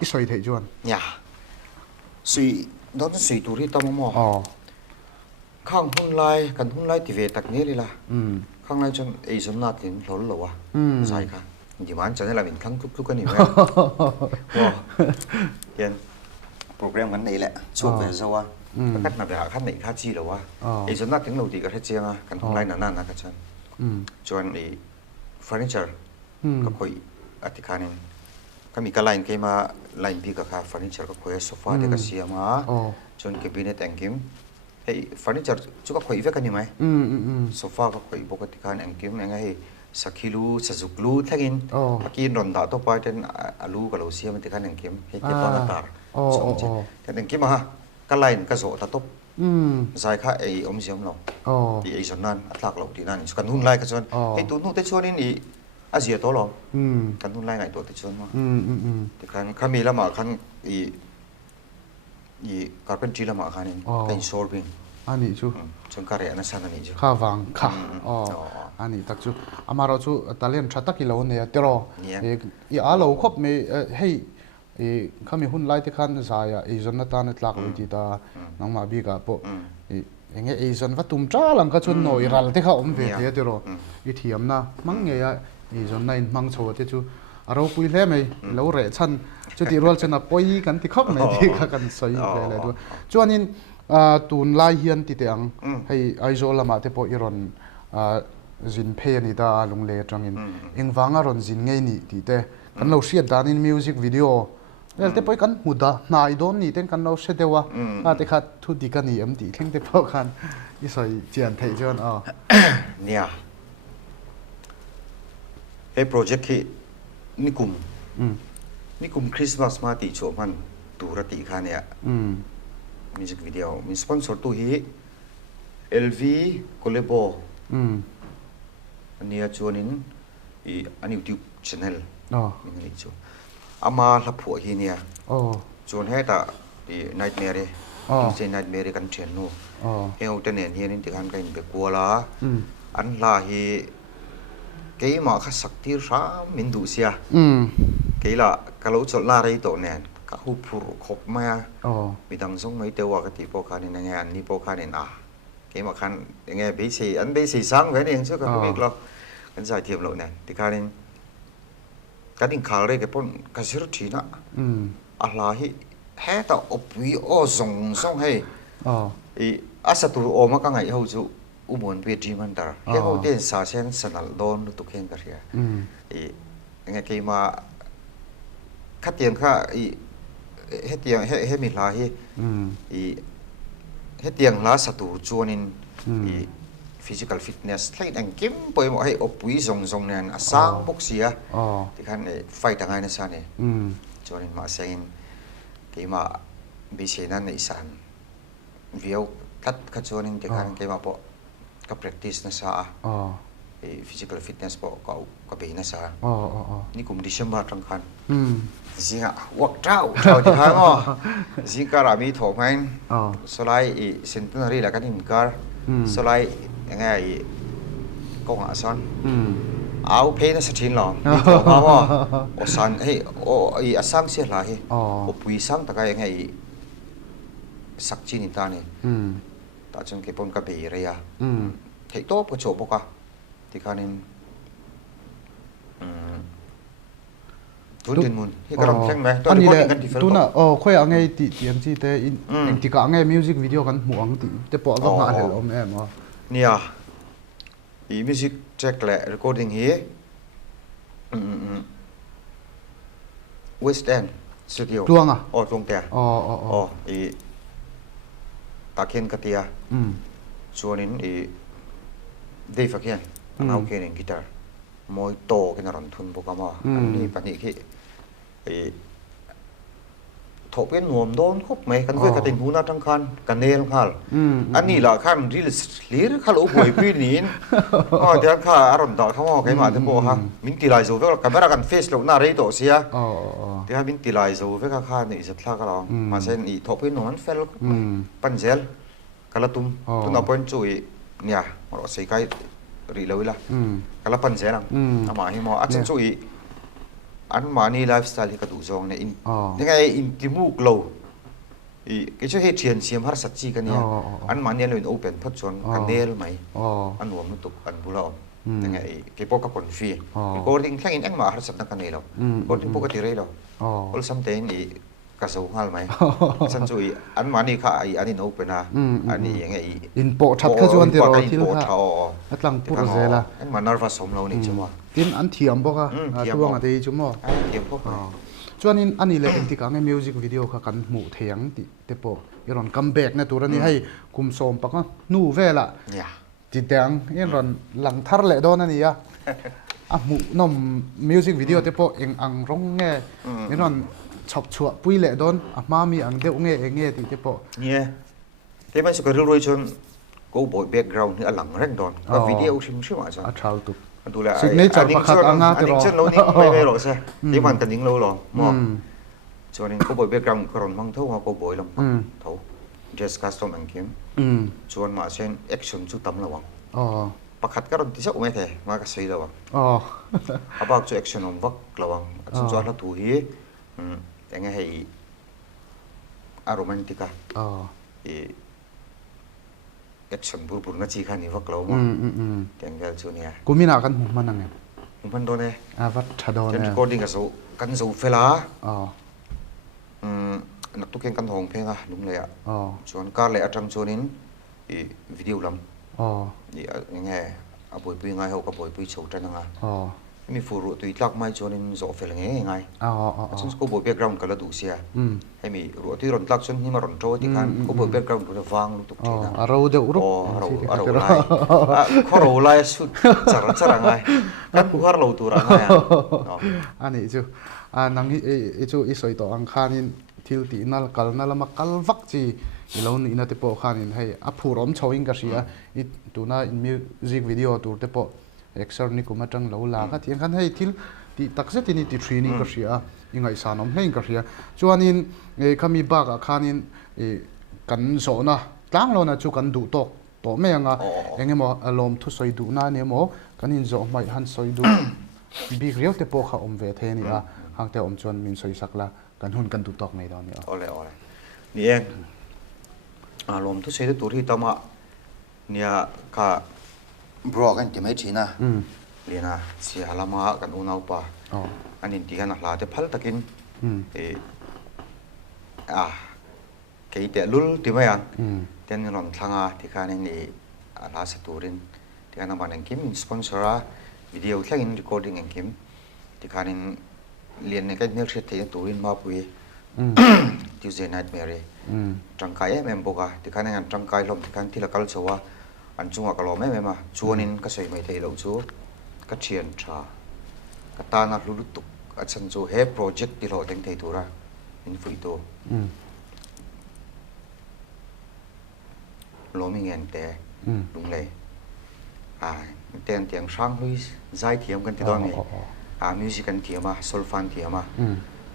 อีสวยเทจวนเนี่ยสุยตอนสุยตัวที่ตั้มมอข้างหุ่นไล่กันหุ่นไล่ที่เวตักนี้เลยล่ะข้างในจนไอ้สมนาถึงหล่นหรอวะใช่ค่ะยี่มันจะได้ละเป็นครั้งทุกกันนี่ไหมว้าเห็นโปรแกรมกันนี่แหละช่วงเวลาว่าก็นับไปหาขั้นไหนขั้นจีหรอวะไอ้สมนาถึงเราตีก็แค่เจียงอ่ะกันหุ่นไล่นานๆนะกันฉันจนไอ้เฟอร์นิเจอร์ก็คุยอธิการนี่kami ka line kema line bi ka kha furniture ka khoi sofa de ka siama chon cabinet angkim hey furniture chu ka khoi ve ka ni mai sofa ka khoi bo ka tikan angkim nga he sakhilu sajuklu thagin akin ron da to pa ten alu ka lo siam tikan angkim he ke pa na tar chom che ten angkim ha ka line ka zo ta top zai kha ei om siam lo ei son nan atlak lo ti nan kan hun lai ka chon hey tu nu te chonin i Asia to lo kan hun lai ngai to te chon ma te kan khami lama khan i carpentry lama khan in kan solving ani chu chon kare ana san ani chu kha wang kha ani tak chu amaro chu talent thata ki lo ne tero e alo khop me hey e khami hun lai te khan za ya e zon na ta na tlak lo ti ta nang ma bi ga po enge e zon va tum tra lang ka chun noi ral te kha om ve te tero i thiam na mang nge ya i zon na in mang chho te chu aro pui hle mai lo re chan chu ti rol chena poi kan ti khop mai ti kha kan soi ve le du chuanin tun lai hian ti te ang hei aizo lama te po iron zin phe ni da lung le tangin engwanga ron zin ngei ni ti te kan lo hriat dan in music video el te poi kan muda nai don ni ten kan lo se dewa a te khat thu di kan ni am ti thleng te po khan i soi chian thei chuan nia hey project ki nikum Christmas ma ti cho man tura ti kha ne music video min sponsor tu hi LV Collabo ania chuanin I an YouTube channel min ni chu ama la phu hi nia chuan he ta I nightmare say nightmare kan chen nu heu te nen hian in ti kan kain be kwala an la hi cái mà khách sắc tiêu ra mình đủ xia cái là cái lỗ chọn la đây tổ nền các hộp phù khop mà bị đằng giống mấy tiêu cái tí bao khăn này nghe anh đi bao khăn này cái mà khăn nghe bế xì anh bế xì sáng cái này chứ không biết lo anh giải thiệp lộ này thì khăn nên cái đình khảo đây cái bọn cái gì đó chỉ nè là hi hết tao ốp vị ô rong rong hay asatu ô mà cái ngày hậu dụ muốn biết gì mình ta, cái hậu tiên sa sen sanal don lu tukhen cả rồi, nghe cái mà khát tiền khá, hết tiền hết mình là hết tiền là sát thủ cho nên physical fitness thấy anh kiếm bởi mọi ốp quý rong này sáng bốc xìa, thì khán phải thằng ai nó sao này, cho nên mà xem cái mà bị xe này sản, việc cắt cho nên thì khán cái mà bộ ka practice na sa physical fitness po ka be na sa ni kum December tang khan zinga wak trao ti ha ngo zinga ra mi tho main solai centenary la kan in kar solai ngai ko nga son áo phe na sa thin lo mi tho ma mo o san hey o asam sia la he o pui sang ta kai ngai sak chin ta ni ta chung ke pon ka be re ya thei to po cho boka ti khanin tun tin mun hi ka ram thleng mai to ni kan ti fel tu na khoi angai ti tiam chi te in ti ka angai music video kan mu ang ti te po ga ma hel om em nia I music track le recording hi West End studio tuang tuang te I ta khen ka tia chuanin dei fakian anau ke ning guitar moi to ke na ron thun bokama ani pani khi thọ bên nuông đón khóc mày căn với cái tình huống nào trong khăn cái nền khal anh đi là khăn đi là lý khal ốp bụi pin nín thì anh khá aron đỏ không cái mà thế bộ ha mình tỉ lại rồi với camera gần face lúc nào đấy tổ xia thì hai mình tỉ lại rồi với cái khăn này rất là cái đó mà sen ý thọ bên nuông fel pan gel cái là tum nào bên chui nha mà nó sẽ cái rì lối là cái là pan gel à mà hi mà anh chui anh mà ni lifestyle thì cái đủ dòng này in những cái in cái mục lâu cái chỗ hệ triển xiêm har sạch chi cái này anh mà ni lên open phát chọn cái nail mày anh uống một tục anh bù lỏng những cái bộ các con phi cái cô định khác in anh mà har sạch cái này đâu cô định bộ cái tiền đâu cô xăm tên thì cái số hal mày sẵn rồi anh mà ni khá anh in open à anh ni những cái in bộ thật cái chọn thì rồi thì là at lang pura zela anh mà nervous sống lâu này chứ mà tin an thiam boka tuang ate chumo thiam bok chuanin ani le enti ka nge music video kha kan mu theng ti te po iron comeback na turani hai kum som paka nu vela ti tang iron lang thar le don ani ya a mu nom music video te po eng ang rong nge iron chop chua pui le don a ma mi ang deu nge ti te po yeah te man su ka roi chon go boy background ni alang reng don ka video sim sim a a thau tu tu là signature pakhat anga te ro chân lâu nín mấy rồi sao tí bạn cần nín lâu rồi mà cho nên có buổi background còn mang thâu hoặc có buổi làm thâu just custom anh kiếm cho nên mà xem action chú tâm là vâng pakhat cái rồi tí sao mấy thế mà cái xây là vâng à bác cho action ông vắt là vâng chúng cho nó thú hi anh nghe hay aromantica action bur na chi khan ni vak lo ma tengel chu nia kumina kan hum manang man do ne avat thado ne recording aso kan zo fela nak tu ken kan hong phenga lum le a chon ka le atang chonin video lam ni nge a boy pui ngai ho ka boy pui chho tan nga mi furu tu itlak mai chonin zo fel nge ngai chun ko boy background kala du sia hay mi ru tu ron tlak chun ni ma ron tro ti kan ko boy background tu wang lu tuk thina aro de uru aro lai khoro lai su chara ngai kan ku har lo tu ra ngai ani chu nang hi chu i soi to ang khanin thil ti nal kal nalama kal vak chi ilon ina te po khanin hei a phurom chhoing ka sia i tuna in music video tur te po exer ni kuma tang lo la ka thiang khan hei thil ti takse ti ni ti training ka sia ingai sanom hlein ka sia chuanin khami ba ka khanin kan zo na tlang lo na chu kan du tok to me anga engemo alom thu soi du na ne mo kanin zo mai han soi du big real te po kha om ve the ni a hang te om chuan min soi sakla kan hun kan du tok mai don ni ole ni eng alom thu sei tu ri tama nia ka bro kan ti mai thina lena si halama kan unau pa anin ti kan hla te phal takin ke te lul ti mai ang ten ron thanga ti kan ni ala sa turin ti kan man ang kim sponsora video thlangin recording ang kim ti kanin lien ne ka nel thre te turin ma pui Tuesday Nightmare tangkai em boka ti kan ang tangkai lom ti kan ti la kal chawa an chunga ka lo me ma chuanin ka sei mai thei lo chu ka thian tha ka ta na lu tuk a chan chu he project ti lo teng thei tura in fui to lo mi ngen te lung le ten tiang sang hui zai thiam kan ti don ni music kan thiam ma sol fan thiam ma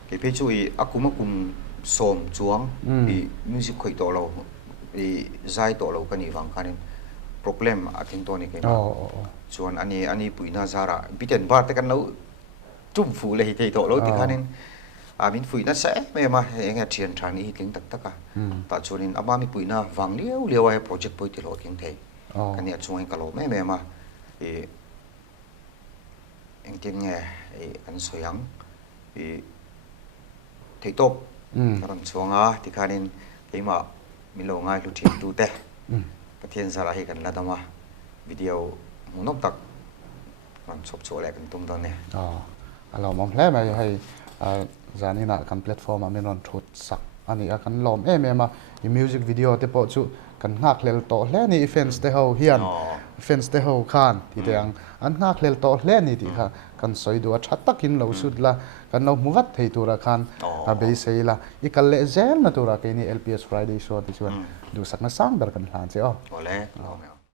ke pe chu i akuma kum som chuang i music khoi to lo i zai to lo kan ni wang kanin problem ating to ni ke chuan ani puina zara biten bar te kan lo chum fu le thei to lo ti khanin min fuina se me ma enga thian thani tling tak taka ta chuanin ama mi puina wang liu ai project poi ti lo king thei kan ya chuan ka lo me ma eng tin nge an soyang thei top karon chuanga ti khanin keima mi lo ngai lu thin tu te pathian zara hi kan ladama video munok tak man chop cho le kan tum don ne alo mom hle mai hai zanina kan platform a menon thut sak อันนี้กันลอมมาอีมิวสิกวิดีโอเตปอจูกันหักเลลโตเล่นี่แฟนสเตเฮาเฮียนแฟนสเตเฮาคานที่เดียงอันหักเลลโตเล่นี่ที่ค่ะกันสอยดูชัดตักินเราสุดละกันเรามุวัดให้ตัวละคันอาเบย์เซละอีกันเลเซลนะตัวละแค่นี้ LPS Friday Show ที่ชวนดูสักนักสร้างเบอร์กันหลานเสียอ๋อ โอ้เล่